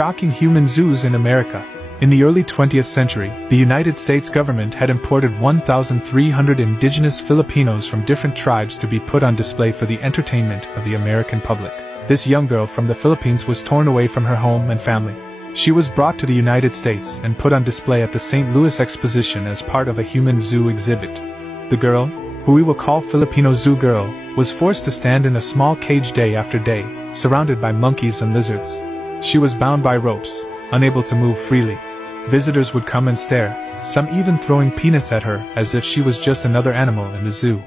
shocking human zoos in America. In the early 20th century, the United States government had imported 1,300 indigenous Filipinos from different tribes to be put on display for the entertainment of the American public. This young girl from the Philippines was torn away from her home and family. She was brought to the United States and put on display at the St. Louis Exposition as part of a human zoo exhibit. The girl, who we will call Filipino Zoo Girl, was forced to stand in a small cage day after day, surrounded by monkeys and lizards. She was bound by ropes, unable to move freely. Visitors would come and stare, some even throwing peanuts at her as if she was just another animal in the zoo.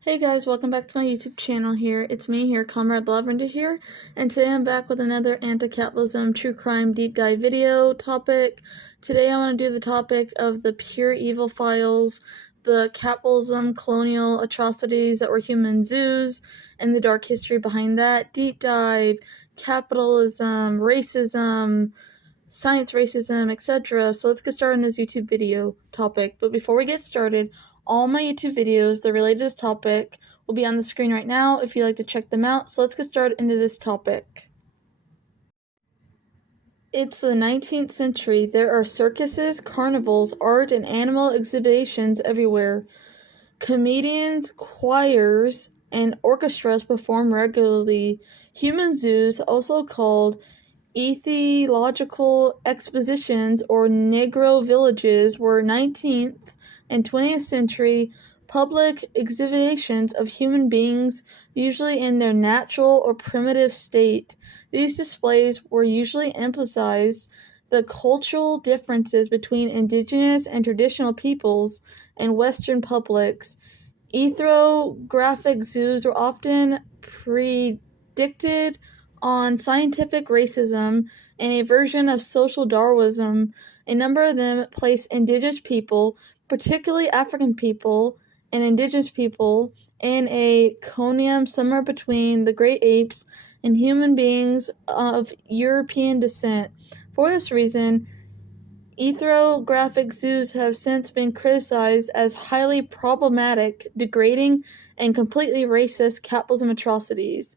Hey guys, welcome back to my YouTube channel here. It's me here, Comrade Lavender here, and today I'm back with another anti-capitalism true crime deep dive video topic. Today I want to do the topic of the pure evil files, the capitalism, colonial atrocities that were human zoos, and the dark history behind that. Deep dive, capitalism, racism, science racism, etc. So let's get started on this YouTube video topic. But before we get started, all my YouTube videos that are related to this topic will be on the screen right now if you'd like to check them out. So let's get started into this topic. It's the 19th century. There are circuses, carnivals, art, and animal exhibitions everywhere. Comedians, choirs, and orchestras perform regularly. Human zoos, also called ethnological expositions or Negro villages, were 19th and 20th century public exhibitions of human beings, usually in their natural or primitive state. These displays were usually emphasized the cultural differences between indigenous and traditional peoples and Western publics. Ethnographic zoos were often predicted on scientific racism and a version of social Darwinism. A number of them placed indigenous people, particularly African people and indigenous people, in a conundrum somewhere between the great apes and human beings of European descent. For this reason, ethnographic zoos have since been criticized as highly problematic, degrading, and completely racist capitalism atrocities.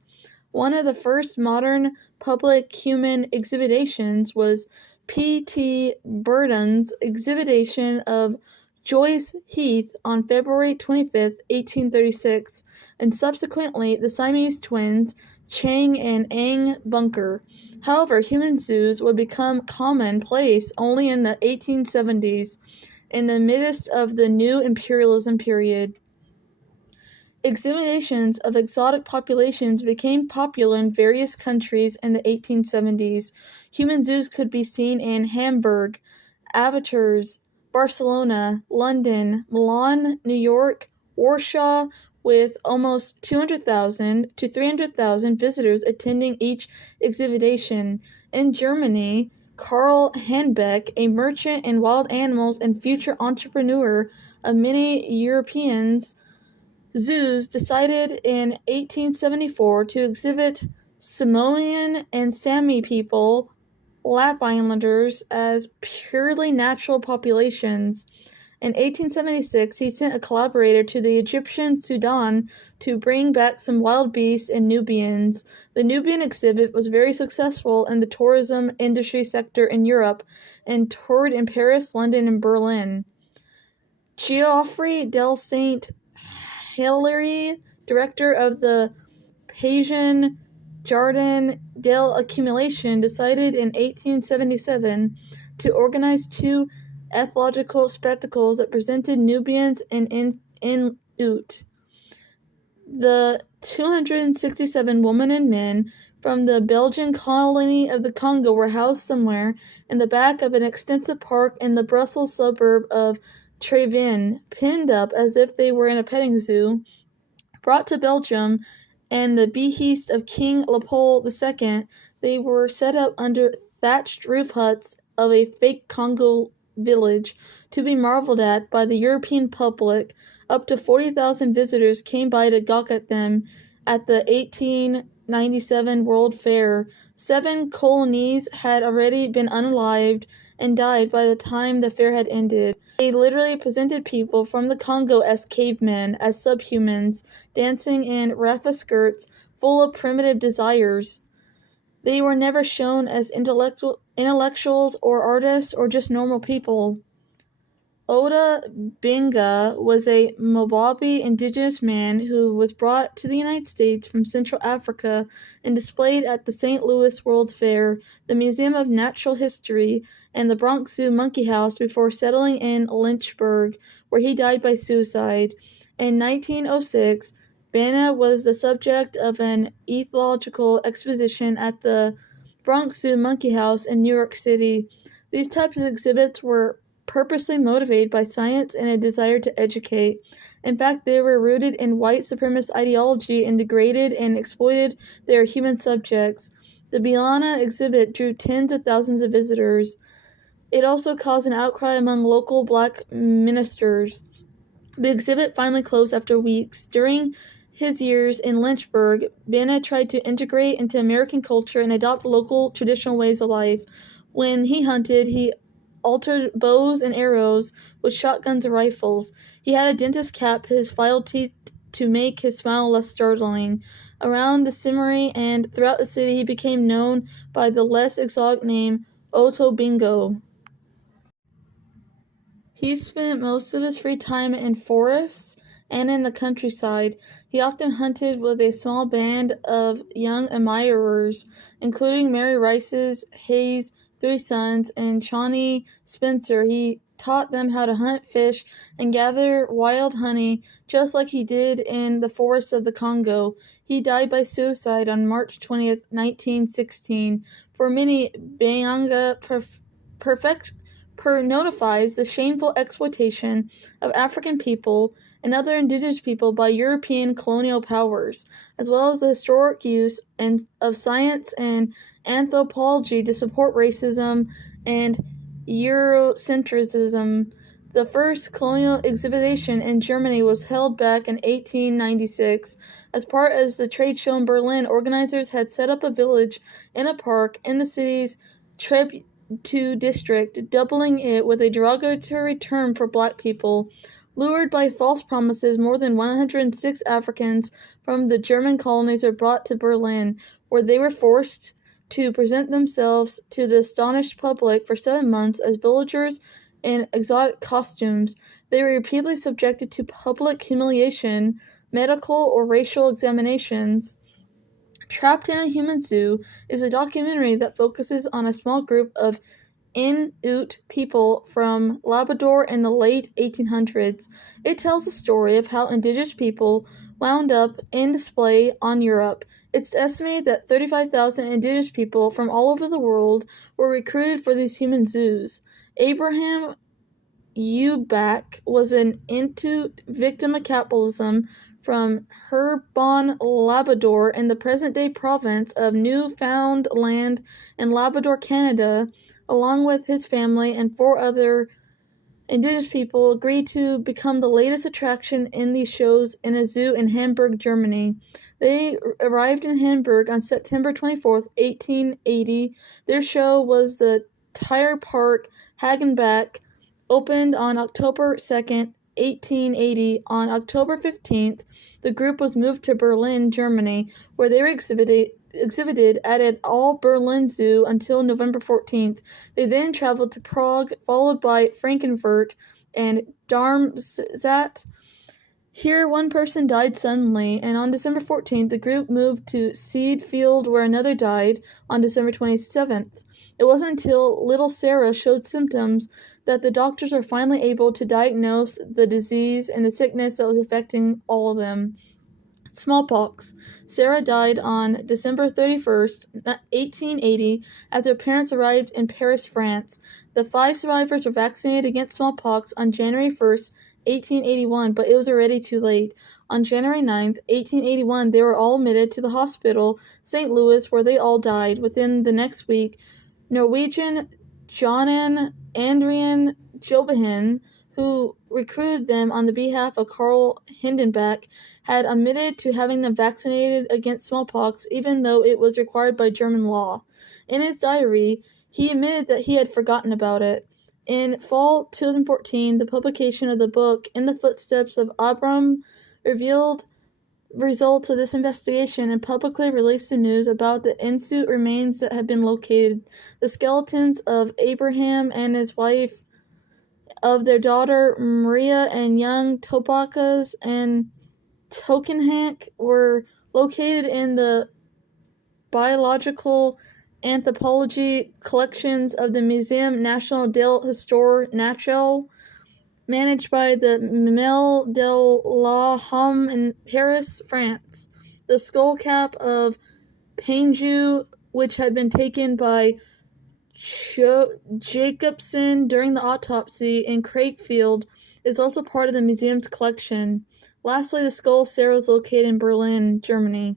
One of the first modern public human exhibitions was P.T. Burton's exhibition of Joyce Heath on February 25, 1836, and subsequently the Siamese twins Chang and Ang Bunker. However, human zoos would become commonplace only in the 1870s, in the midst of the new imperialism period. Exhibitions of exotic populations became popular in various countries in the 1870s. Human zoos could be seen in Hamburg, Avatars, Barcelona, London, Milan, New York, Warsaw, with almost 200,000 to 300,000 visitors attending each exhibition. In Germany, Karl Handbeck, a merchant in wild animals and future entrepreneur of many Europeans, zoos, decided in 1874 to exhibit Samoan and Sami people, Lap Islanders, as purely natural populations. In 1876, he sent a collaborator to the Egyptian Sudan to bring back some wild beasts and Nubians. The Nubian exhibit was very successful in the tourism industry sector in Europe and toured in Paris, London, and Berlin. Geoffrey del Saint Hilaire, director of the Pageant Jardin de l'Accumulation, decided in 1877 to organize two ethnological spectacles that presented Nubians and Inuit. The 267 women and men from the Belgian colony of the Congo were housed somewhere in the back of an extensive park in the Brussels suburb of Treven, pinned up as if they were in a petting zoo. Brought to Belgium and the behest of King Leopold II, they were set up under thatched roof huts of a fake Congo village to be marveled at by the European public. Up to 40,000 visitors came by to gawk at them at the 1897 World Fair. 7 colonies had already been unalived and died by the time the fair had ended. They literally presented people from the Congo as cavemen, as subhumans, dancing in raffia skirts full of primitive desires. They were never shown as intellectuals or artists or just normal people. Ota Benga was a Mbuti indigenous man who was brought to the United States from Central Africa and displayed at the St. Louis World's Fair, the Museum of Natural History, and the Bronx Zoo Monkey House before settling in Lynchburg, where he died by suicide. In 1906, Benga was the subject of an ethnological exposition at the Bronx Zoo Monkey House in New York City. These types of exhibits were purposely motivated by science and a desire to educate. In fact, they were rooted in white supremacist ideology and degraded and exploited their human subjects. The Bilana exhibit drew tens of thousands of visitors. It also caused an outcry among local black ministers. The exhibit finally closed after weeks. During his years in Lynchburg, Benga tried to integrate into American culture and adopt local traditional ways of life. When he hunted, he altered bows and arrows with shotguns and rifles. He had a dentist cap his filed teeth to make his smile less startling. Around the Cimmery and throughout the city, he became known by the less exotic name Otto Bingo. He spent most of his free time in forests and in the countryside. He often hunted with a small band of young admirers, including Mary Rice's Hayes' three sons and Shawnee Spencer. He taught them how to hunt fish and gather wild honey, just like he did in the forests of the Congo. He died by suicide on March 20th, 1916. For many, Benga notifies the shameful exploitation of African people and other indigenous people by European colonial powers, as well as the historic use of science and anthropology to support racism and Eurocentrism. The first colonial exhibition in Germany was held back in 1896. As part of the trade show in Berlin, organizers had set up a village in a park in the city's to district, doubling it with a derogatory term for black people. Lured by false promises, more than 106 Africans from the German colonies were brought to Berlin, where they were forced to present themselves to the astonished public for 7 months as villagers in exotic costumes. They were repeatedly subjected to public humiliation, medical or racial examinations. Trapped in a Human Zoo is a documentary that focuses on a small group of Inuit people from Labrador in the late 1800s. It tells the story of how indigenous people wound up in display on Europe. It's estimated that 35,000 indigenous people from all over the world were recruited for these human zoos. Abraham Ulrikab was an Inuit victim of capitalism from Hamburg, Labrador, in the present-day province of Newfoundland and Labrador, Canada. Along with his family and 4 other indigenous people, agreed to become the latest attraction in these shows in a zoo in Hamburg, Germany. They arrived in Hamburg on September 24th, 1880. Their show was the Tire Park Hagenbeck, opened on October 2nd, 1880. On October 15th, the group was moved to Berlin, Germany, where they were exhibited at an all-Berlin zoo until November 14th. They then traveled to Prague, followed by Frankfurt and Darmstadt. Here, one person died suddenly, and on December 14th, the group moved to Seedfield, where another died on December 27th. It wasn't until little Sarah showed symptoms that the doctors were finally able to diagnose the disease and the sickness that was affecting all of them. Smallpox. Sarah died on December 31st, 1880, as her parents arrived in Paris, France. The 5 survivors were vaccinated against smallpox on January 1st, 1881, but it was already too late. On January 9th, 1881, they were all admitted to the hospital, St. Louis, where they all died. Within the next week, Norwegian Jonan Andrian Jobahin, who recruited them on the behalf of Karl Hindenburg, had admitted to having them vaccinated against smallpox, even though it was required by German law. In his diary, he admitted that he had forgotten about it. In fall 2014, the publication of the book In the Footsteps of Abraham revealed results of this investigation and publicly released the news about the in-situ remains that had been located. The skeletons of Abraham and his wife, of their daughter Maria, and young Topakas and Tokenhank were located in the biological anthropology collections of the Muséum National d'Histoire Naturelle, managed by the Mille de la Homme in Paris, France. The skull cap of Painju, which had been taken by Jacobson during the autopsy in Craigfield, is also part of the museum's collection. Lastly, the skull of Sarah is located in Berlin, Germany.